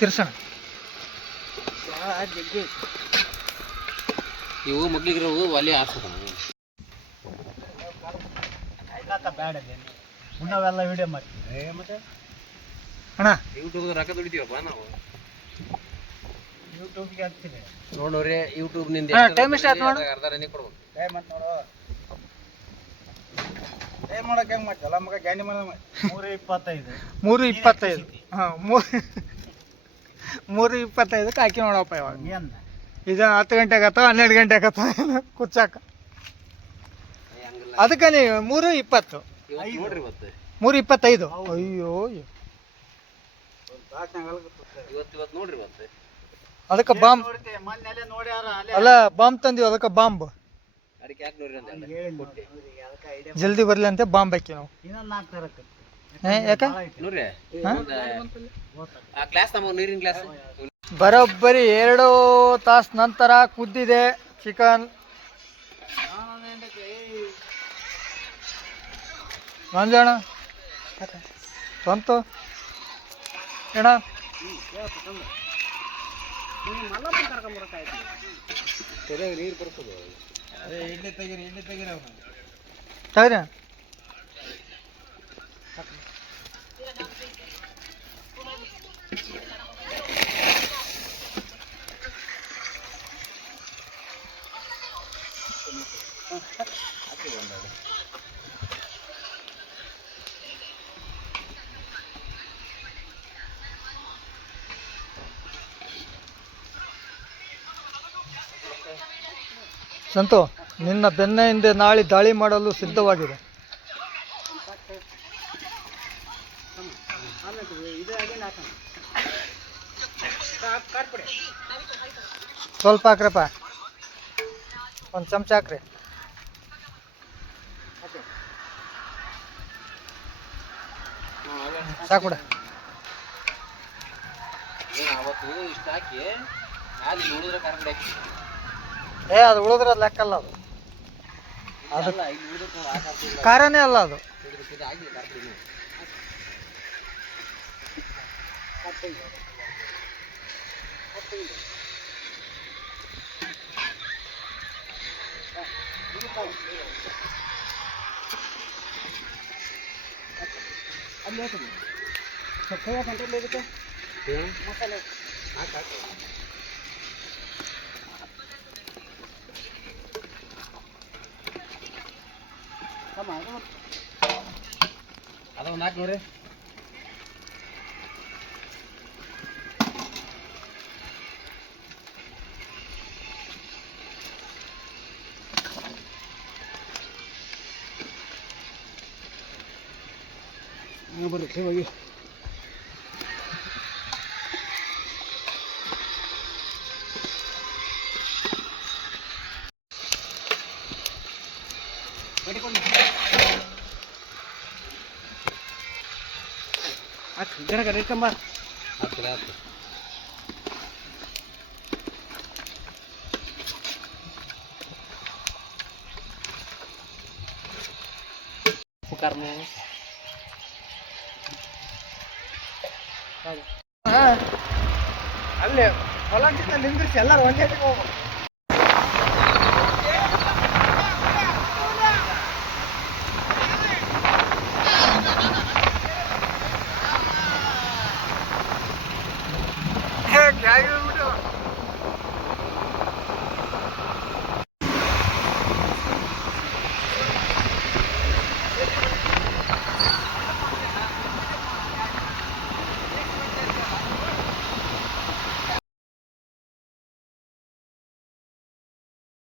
ತಿರ್ಸಣ ಇವು ಮಗ್ಲಿಗಿರೋವು ಒಲೆ ಹಾಕ್ಬೇಕು ಬೇಡ ಉಣ್ಣವೆಲ್ಲ ವಿಡಿಯೋ ಮಾಡ್ತೀವಿ ಮತ್ತೆ ಅಣ್ಣ ಯೂಟ್ಯೂಬ್ ರೊಕ್ಕ ದುಡಿತೀವಪ್ಪ ನಾವು ಯೂಟ್ಯೂಬ್ಗೆ ಹಾಕ್ತೀವಿ ನೋಡೋರಿ ಯೂಟ್ಯೂಬ್ ನಿಂದ ಟೈಮ್ ಎಷ್ಟು ಆಯ್ತು ನೋಡು ಅರ್ಧ ರನ್ನಿ ಕೊಡ್ಬೇಕು ಟೈಮ್ ಅಂತ ನೋಡು ಟೈಮ್ ಮಾಡೋಕೆ ಹೆಂಗೆ ಮಾಡ್ತಲ್ಲ ಮಗ ಗ್ಯಾಂಡಿ ಮಾಡ 3:25 3:25 ಹಾಂ 3:25ಕ್ಕೆ ಹಾಕಿ ನೋಡಪ್ಪ ಇವಾಗ ಏನು ಇದು 10 ಗಂಟೆಗೆ ಅಥವಾ 12 ಗಂಟೆಗೆ ಅಥವಾ ಕುಚ್ಚಾಕ ಅದಕ್ಕೆ ನೀವು 3:20 ನೋಡ್ರಿ ಇವತ್ತು 3:25 ಅಯ್ಯೋ ಇವತ್ತು ನೋಡ್ರಿ ಇವತ್ತು ಅದಕ್ಕೆ ಬಾಂಬ್ ಮೊನ್ನೆಲೆ ನೋಡ್ಯಾರ ಅಲ್ಲೇ ಅಲ್ಲ ಬಾಂಬ್ ತಂದೀವಿ ಅದಕ್ಕೆ ಬಾಂಬ್ ಅದಕ್ಕೆ ಯಾಕೆ ನೋಡ್ರಿ ಅಂತ ಜಲ್ದಿ ಬರಲಿ ಅಂತ ಬಾಂಬ್ ಹಾಕಿ ನಾವು ಇನ್ನೊಂದು 4 ತರಕ್ಕೆ ಯಾಕೆ ನೋಡ್ರಿ ಆ ಗ್ಲಾಸ್ ನಮ್ಮ ನೀರಿನ ಗ್ಲಾಸ್ ಬರೋಬ್ಬರಿ 2 ತಾಸು ನಂತರ ಕುದ್ದಿದೆ ಚಿಕನ್ ಮಂಜಣ್ಣ ಸ್ವಂತ ಏಣ ನೀರು ಬರ್ತದೆ ಇಡ್ಲಿ ತೆಗೀರಿ ತಗ್ರಿ ಸಂತು ನಿನ್ನ ಬೆನ್ನ ಹಿಂದೆ ನಾಳೆ ದಾಳಿ ಮಾಡಲು ಸಿದ್ಧವಾಗಿದೆ. ಸ್ವಲ್ಪ ಹಾಕ್ರಪ್ಪ, ಒಂದು ಚಮಚ ಹಾಕ್ರಿ. ಸಾಕುಡ ಇಷ್ಟ ಹಾಕಿ ಅಲ್ಲಿ ನೋಡಿದ್ರೆ ಕರ್ಕಡೆ ಅದು ಉಳಿದ್ರೆ ಲೆಕ್ಕಲ್ಲ, ಅದು ಖಾರನೇ ಅಲ್ಲ ಅದು. ಮಸಾಲೆ ಅದೊಂದು ಹಾಕಿ ನೋಡ್ರಿ. ಬರ್ರಿ ಹೋಗಿ ಇಟ್ಕೊಂಬ. ಅಲ್ಲೇ ಹೊಲಂಚಿತ ನಿಂದ್ರಿಸಿ ಎಲ್ಲರೂ ಒಂದೇ ಹೋಗ್ಬೇಕು. क्या